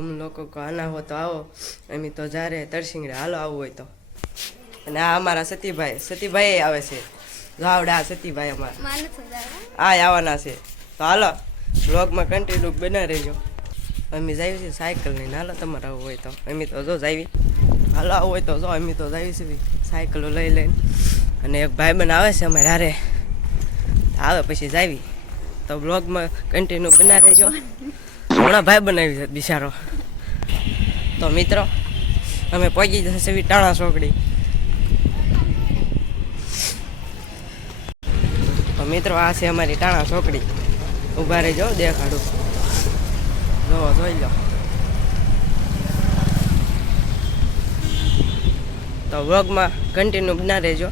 અમ લોકો આના હો તો આવો. એમ તો જ્યારે તરસિંગડે હાલો આવવું હોય તો. અને આ અમારા સતીભાઈ સતીભાઈ આવે છે. ગાવડા સતીભાઈ અમારા. આ આવવાના છે. તો હાલો બ્લોગમાં કન્ટિન્યુ બના રહેજો. અમે જાવી છે સાયકલ લઈને. હાલો તમારે આવવું હોય તો. અમે તો જો જાવી હાલો આવવું હોય તો જો. અમે તો જાવી છે સાયકલો લઈ લઈને. અને એક ભાઈબંધ આવે છે અમારે હારે. આવે પછી જાવી તો બ્લોગમાં કન્ટિન્યુ બના રહેજો. હમણાં ભાઈ બનાવી બિચારો. તો મિત્રો, અમે પહોંચી જશે ટાણા ચોકડી. તો મિત્રો, આ છે અમારી ટાણા ચોકડી. ઊભા રહેજો, દેખાડું. જોવો જોઈ લો. તો વ્લોગમાં કન્ટિન્યુ બના રહેજો.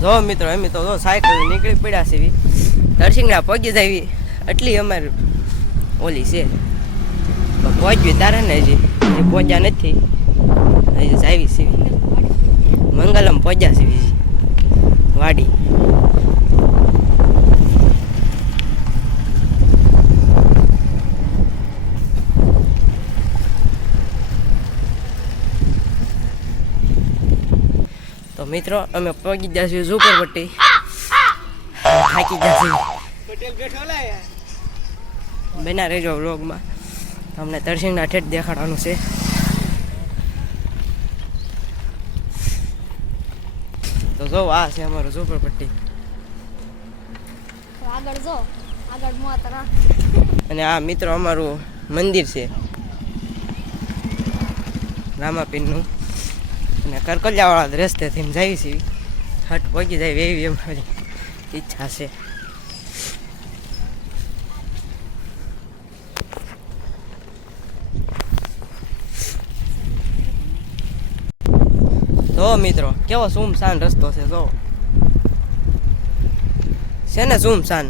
જો મિત્રો એમ તો જો સાયકલ નીકળી પડ્યા છે દર્શિંગડા પગી જાવી એટલી અમારે ઓલી છે. પહોંચવી તારે ને હજી. હજી પહોંચ્યા નથી. હજી જાવી સીવી મંગલમ પહોંચ્યા સીવી વાડી. તો મિત્રો, અમે પહોંચી છીએ ઝુંપડપટ્ટી. થાકી ગયા છીએ. બના રહેજો વ્લોગમાં. તમને તરસિંગના ઠેઠ દેખાડવાનું છે. તો જો આ છે અમારું ઝુંપડપટ્ટી આગળ જો આગળ મોતરા અને આ મિત્રો અમારું મંદિર છે. રામાપીરનું. અને કરકલિયાવાળા રસ્તેથી જઈએ છીએ હટ પહોંચી જાય એવી અમારી ઈચ્છા છે. જો મિત્રો કેવો સુમસાન રસ્તો છે જો છે ને સુમસાન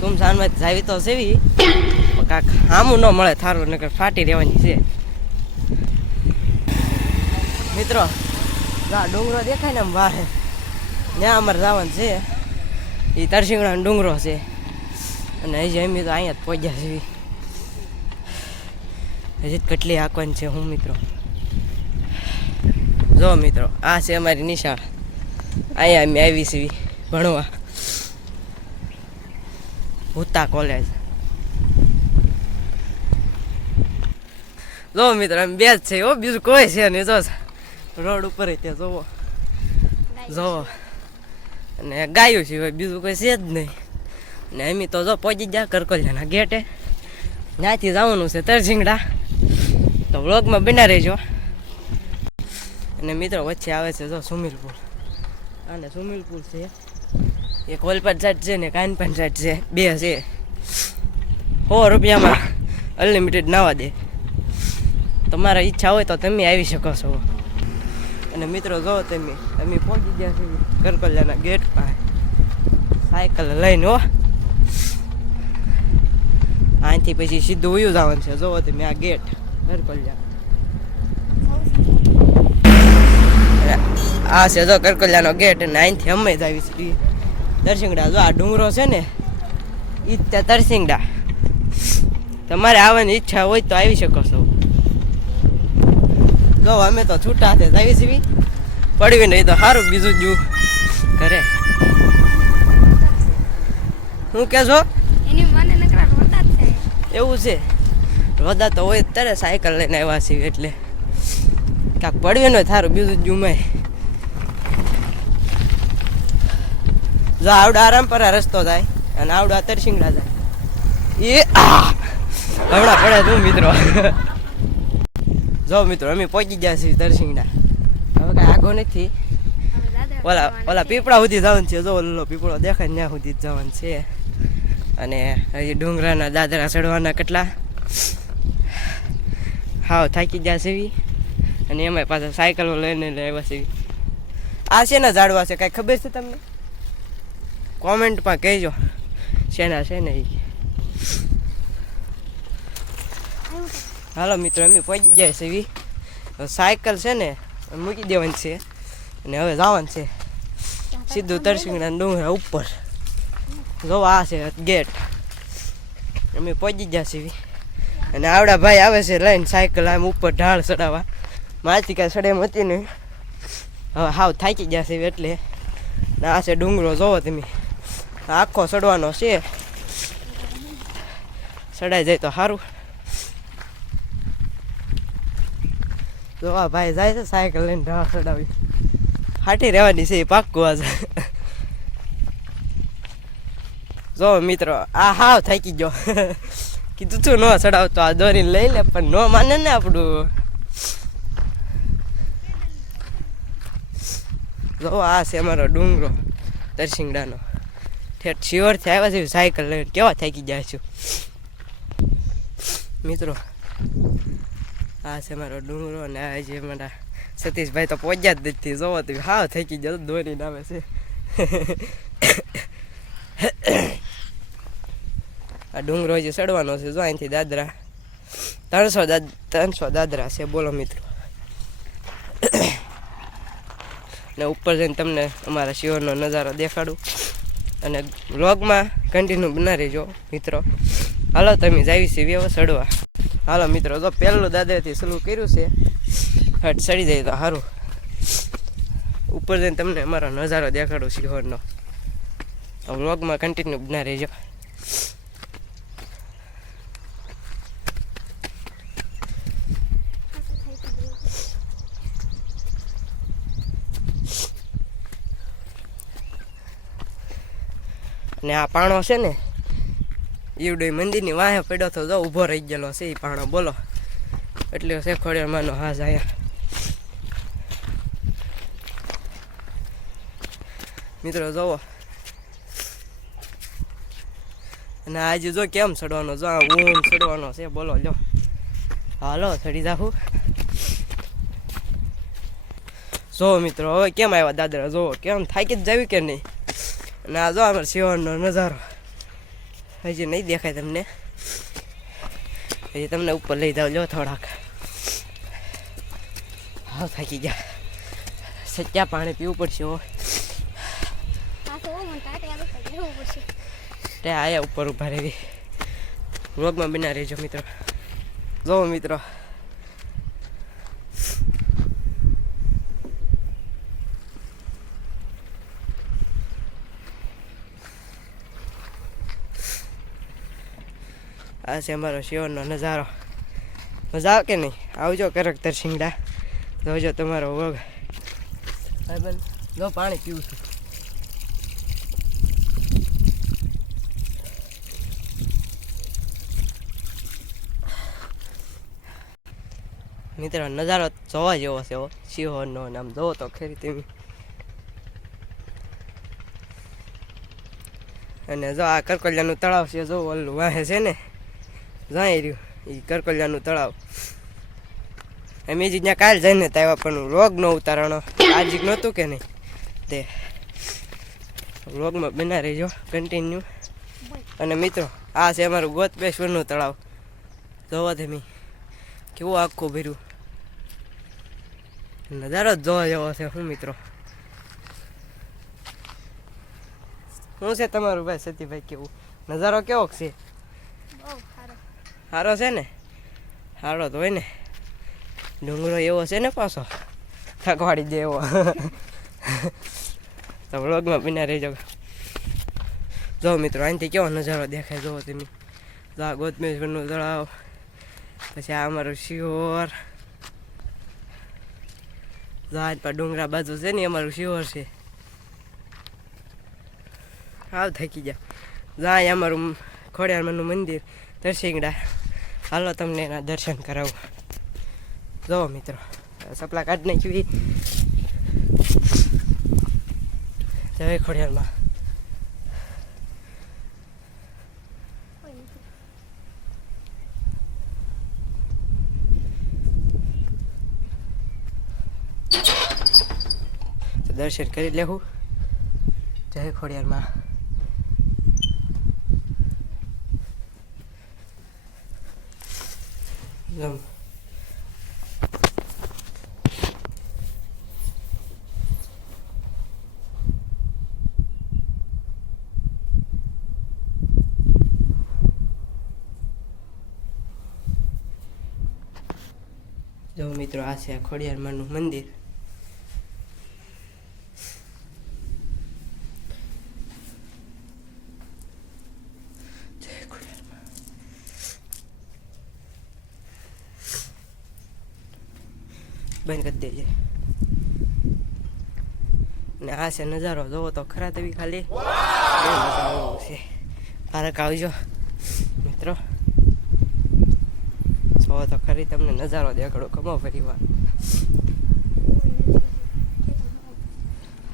સુમસાનમાં જાવી તો સેવી કાંક આમું ન મળે થારું નકર ફાટી રહેવાની છે મિત્રો આ ડુંગરો દેખાય ને આમ વાહે ત્યાં અમારે જવાનું છે એ તરસિંગડાનો ડુંગરો છે અને હજી અમે તો અહીંયા જ પહોંચ્યા છીએ હજી કેટલી આંકવાની છે હું મિત્રો જો મિત્રો આ છે અમારી નિશાળ. અહીંયા અમે આવી છીએ ભણવા. ભૂતા કોલેજ જો મિત્રો એમ બે જ છે હો બીજું કોઈ છે નહીં. જો રોડ ઉપર ત્યાં જોવો. જોવો અને ગાયું છે હવે બીજું કોઈ છે જ નહીં. ને એમ તો જો પહોંચી ગયા કરકોલિયાના ગેટે. ત્યાંથી જવાનું છે તરઝીંગડા તો વ્લોગમાં બના રહેજો. અને મિત્રો વચ્ચે આવે છે જો સુમિલપુર. અને સુમિલપુર છે, એક કોલપટ સાઈડ છે ને કાનપન સાઈડ છે, બે છે. સો રૂપિયામાં અનલિમિટેડ નાવા દે. તમારા ઈચ્છા હોય તો તમે આવી શકો છો. અને મિત્રો જો તમે, અમે પહોંચી ગયા છીએ કરકલિયાના ગેટ પાસે. સાયકલ લઈને હો. અહીંથી પછી સીધું ઉયું જવાનું છે. જો તમે આ ગેટ કરકલિયા આ છે જો કરકલિયાનો ગેટ અહીંથી અમે જ આવી છીએ. તરસિંગડા જો આ ડુંગરો છે ને એ જ ત્યાં તરસિંગડા. તમારે આવવાની ઈચ્છા હોય તો આવી શકો છો. જો અમે તો છૂટા હાથે જ આવી છીએ. પડવી નહીં તો સારું બીજું જ ઘરે. શું કે છો જ એવું છે. રોદા તો હોય જ ત્યારે સાયકલ લઈને આવ્યા છીએ એટલે. કાંક પડવી નહીં થારું બીજું જુમાય જો આવડા આરામ પર રસ્તો જાય અને આવડા તરસિંગડા જાય. એ હમણાં પડે તું મિત્રો. જો મિત્રો, અમે પહોંચી ગયા છીએ તરસિંગડા હવે કાંઈ આગો નથી. ઓલા ઓલા પીપળા સુધી જવાનું છે. જો ઓલો પીપળો દેખાય ને ત્યાં સુધી જ જવાનું છે. અને હજી ડુંગરાના દાદરા ચડવાના કેટલા? હાવ થાકી ગયા છે અને એમાં પાછા સાયકલો લઈને આવ્યા છે આ શેના ઝાડવા છે? કાંઈ ખબર છે તમને? કોમેન્ટમાં કહેજો શેના છે ને એ હાલો મિત્રો, અમે પહોંચી ગયા છે સાયકલ છે ને મૂકી દેવાની છે. અને હવે જવાનું છે સીધું તરસિંગના ડુંગરા ઉપર. જો આ છે ગેટ. અમે પહોંચી ગયા છીએ અને આવડા ભાઈ આવે છે લઈને સાયકલ આમ ઉપર ઢાળ ચડાવવા. મારથી કાંઈ સડે એમ નહીં. હવે હાવ થાકી ગયા છે એટલે. આ છે ડુંગરો, જોવો તમે. આખો ચડવાનો છે. ચડાઈ જાય તો સારું જો આ ભાઈ જાય છે સાયકલ લઈને ઢા ચડાવી હાટી રહેવાની છે એ પાક્કું આજે. જો મિત્રો, આ હાવ થાકી ગયો. કીધું તું ન ચડાવતો આ દોરીને લઈ લે, પણ ન માને ને આપણું. જો આ છે અમારો ડુંગરો દરસિંગડાનો ઠેઠ શિવરથી આવ્યા છે, સાયકલ લઈને. કેવા થાકી જાય છું? મિત્રો, આ છે મારો ડુંગરો અને આ જે મારા સતીશભાઈ તો પહોંચ્યા જ નથી. જોવો તમે, હાવ થાકી ગયો ધોની નામે છે. આ ડુંગરો જે ચડવાનો છે, જો અહીંથી દાદરા. ત્રણસો ત્રણસો દાદરા છે, બોલો મિત્રો. ને ઉપર જઈને તમને અમારા શિવરનો નજારો દેખાડું. અને વ્લોગમાં કન્ટિન્યુ બના રહેજો, મિત્રો. હાલો, તમે જાવી છે વ્યવ સડવા. હાલો, મિત્રો તો પહેલું દાદરાથી શરૂ કર્યું છે, હટ સડી જાય તો સારું ઉપર જઈને તમને અમારો નજારો દેખાડું હોરનો વ્લોગમાં કન્ટિન્યુ બના રહેજો. ને આ પાણો છે ને ઈવડો મંદિરની વાહે પડ્યો તો જો ઊભો રહી ગયેલો છે એ પાણો. બોલો, એટલે છે ખોડિયારમાંનો હાજ આયા. મિત્રો, જોવો. અને આજે જો કેમ ચડવાનો? જો આ ઊંઘ ચડવાનો છે, બોલો લો હાલો, ચડી જાઉં જો મિત્રો, હવે કેમ આવ્યા દાદરા? જોવો કેમ થાકી જ જાવી કે નહીં? અને આ જો અમારે સિવણનો નજારો. હજી નહીં દેખાય તમને. હજી તમને ઉપર લઈ જાવ લો થોડાક. હા થાકી ગયા. સચ્ચા પાણી પીવું પડશે હો. તો આયા ઉપર ઊભા રહેવી વ્લોગમાં બિના રહેજો મિત્રો. જો મિત્રો. આ છે અમારો શિવનો નજારો. મજા આવે કે નહીં? આવજો કરકતર શિંગડા. જોજો તમારો વગ. જો પાણી પીવું છું. મિત્રો, નજારો જોવા જેવો છે સિંહોનો ને આમ જોવો તો ખેરી તમે. અને જો આ કરકલિયાનું તળાવ છે, જો ઓલું વાહે છે ને જાય રહ્યું. એ કરકલિયાનું તળાવ. અમે જ ત્યાં કાલ જઈને આવ્યા, પણ રોગ ન ઉતારણો આજીક નહોતું કે નહીં? તે રોગમાં બના રહેજો કન્ટિન્યુ અને મિત્રો, આ છે અમારું ગોતબેશ્વરનું તળાવ. જોવા તમે, કેવું આખું ભર્યું. નજારો જ જોવા જેવો છે, હું મિત્રો. શું છે તમારું ભાઈ, સતીભાઈ, કેવું? નજારો કેવો છે? સારો છે ને? સારો તો હોય ને. ડુંગરો એવો છે ને પાછો. થકવાડી દે એવો તો વ્લોગમાં બિના જાવ જો મિત્રો અહીંથી કેવો નજારો દેખાય જોવો તમે. જો આ ગોતમેશ્વરનું તળાવ, પછી આ અમારું શિહોર. જો આજ પર ડુંગરા બાજુ છે ને, અમારું શિહોર છે. હાવ થકી ગયા. જાય અમારું ખોડિયારમાંનું મંદિર દર્શિંગડા હાલો તમને એના દર્શન કરાવું. જો મિત્રો, સપલા કાઢ નાખી જય ખોડિયારમાં. દર્શન કરી લેવું. જય ખોડિયારમાં. જો મિત્રો આ છે ખોડિયારમાંનું મંદિર. બંધ કરી દેજે. ને આ છે નજારો જોવો તો ખરા તેવી ખાલી. છે. પાર્ક આવજો મિત્રો ખરી તમને નજારો દેખાડો કમો ફરી વાર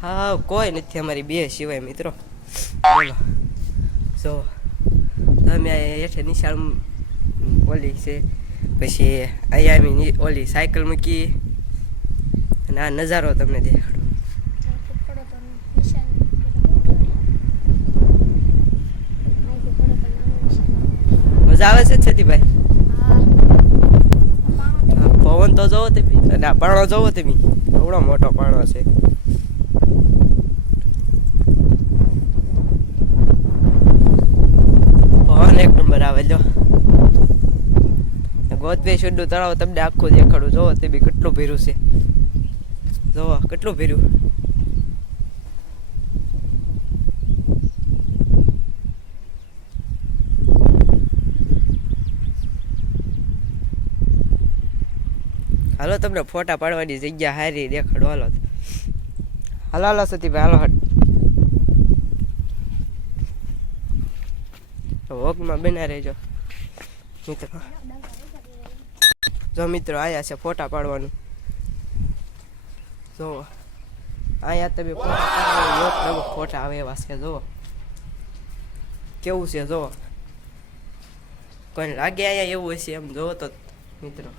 હા, કોઈ નથી અમારી બે સિવાય મિત્રો. બોલો. જો તમે હેઠે નિશાળ ઓલી છે, પછી અહીંયા ઓલી સાયકલ મૂકી અને આ નજારો તમને દેખાડો. મજા આવે છે છતીભાઈ? આ જોવો તમે. અને આ પાણો જોવો તમે. એવડો મોટો પાણો છે. એક નંબર આવે જો ગોતભાઈ શુદ્ધું તળાવ તમને આખું દેખાડું. જોવો તે બી કેટલું ભીરું છે. જોવો, કેટલું ભીરું હાલો, તમને ફોટા પાડવાની જગ્યા હારી દેખાડો, હાલો. હાલો હાલો, સતીભાઈ, હાલો, હટ. વોકમાં બના રહેજો. મિત્રો. જો મિત્રો, આયા છે ફોટા પાડવાનું. જો અહીંયા તમે ફોટા ફોટા આવે એવા છે જુઓ કેવું છે જુઓ કોઈ લાગે અહીંયા એવું હશે એમ જોવો તો, મિત્રો.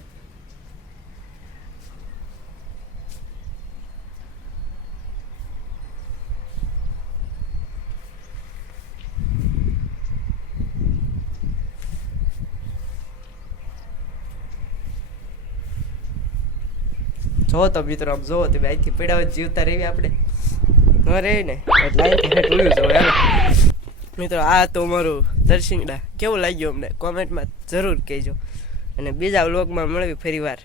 જો તો મિત્રો, આમ જોવો તમે અહીંથી પીડાવ જીવતા રહેવી આપણે. ન રહે ને, એટલે જવું મિત્રો, આ તો મારું દર્શિંગડા. કેવું લાગ્યું અમને? કોમેન્ટમાં જરૂર કહેજો. અને બીજા વ્લોગમાં મળવી ફરી વાર.